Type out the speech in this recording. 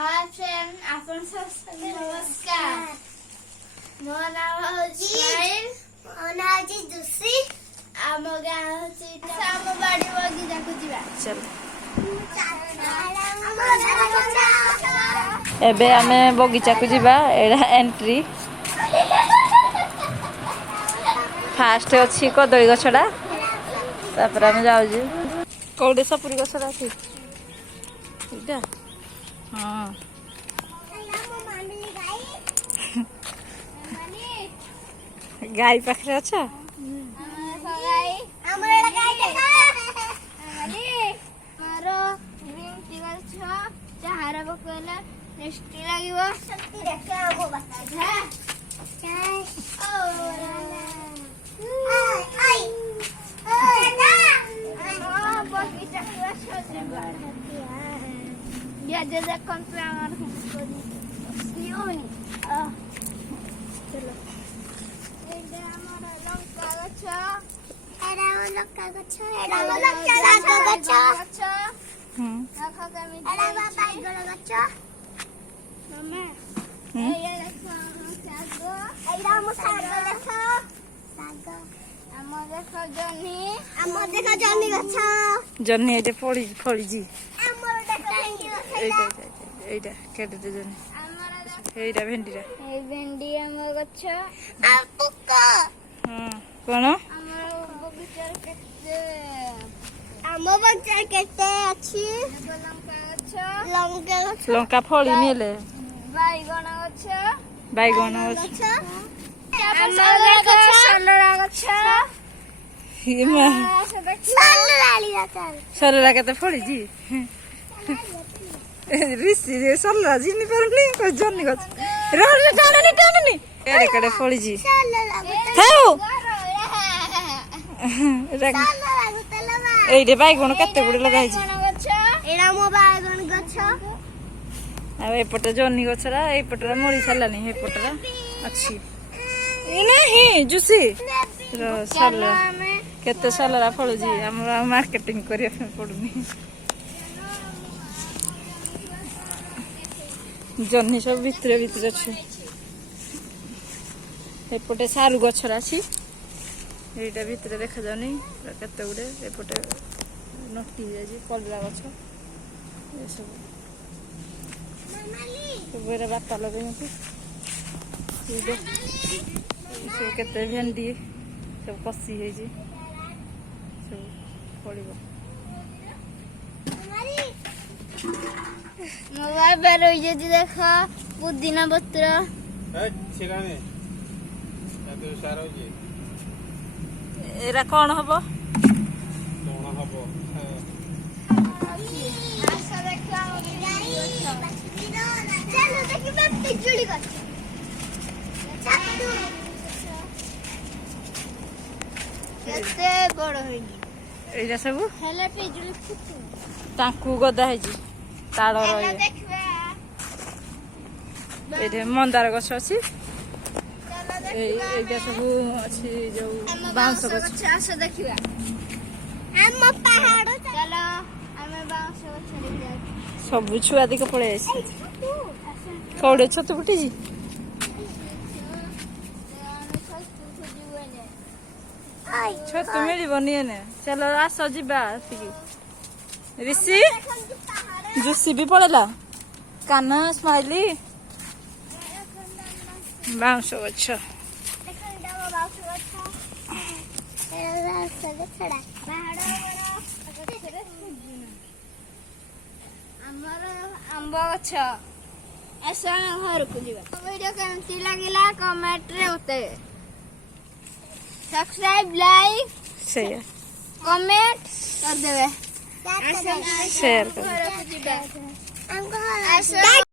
hi friend आपन सब नमस्कार मो नाम होची स्माइल मो नाम होची दुसी आम गाँ होची आम बाड़ी बगीचा को जीवा चल एबे आमे बगीचा को जीवा एडा एंट्री फास्ट अच्छी कदली गछड़ा तापर आमे जाउजी कोडे सपुरी गछड़ा अछि इटा हां गाय पाखरे अच्छा जन्नी एटे पड़ी फड़ी जी एटा केटे जन्नी एटा भेंडी रा ए भेंडी हमर गछ आ पुक्का हां कोन हमर बगीचा केते हमर बगीचा केते अछि लंका गछ लंका फड़ी नेले बैगण गछ बैगण गछ हमर गछ सलरा गछ हिमा सरला केते फड़ी जी रिसी रे सरला जी नि परनी को जन्नी गछ रहले टाणनी एरे कड़े फड़ी जी खाओ एइडे बैगण केते गुडे लगाइ जी एरा मो बैगण गछ आ एपटे जन्नी गछरा एपटरा मरी सालानी एपटरा अच्छी ई नहीं जुसी सरला केते सालरा फळ जी हमरा मार्केटिंग करिया पड़ुनी जन्नी सब भितरे भितरे अच्छे एपटे सारू गछरा अछि एटा भितरे देखा जाउनी केते गुडे एपटे नटी जाय जी कलरा गछ ए सब बेरा बापा लगे मते सब केते भेंडी सब कसी है जी सब पड़िबो मोबाइल पर होई जे देखा पुदीना पत्र ए छिराने ताते सारो जे एरा कोन हबो कोन हबो आशा देखा चलो देखि मैं पिजुली कर केते बड़ होई एरा सब हेले पिजुली फुटू ताकू गदा है जी ताड़ रही देखबे एठे मंदार गछ अछि चलो एइटा सब अछि जो बांस गछ आशा देखिबा हम पहाड़ चलो हमें बांस गछ देखिबा सब छुआ दिक पळे आसी कौड़े छतु फुटी जी छतु मिली बनिए ने चलो आस जिबा आसिकी ऋषि जुसी भी पड़ेला काना स्माइली बांस गछ आंब गछ ऐसा घर को जीवा वीडियो केमती लागिला कमेंट रे उते सब्सक्राइब लाइक से कमेंट कर देबे शेयर कर ऐसा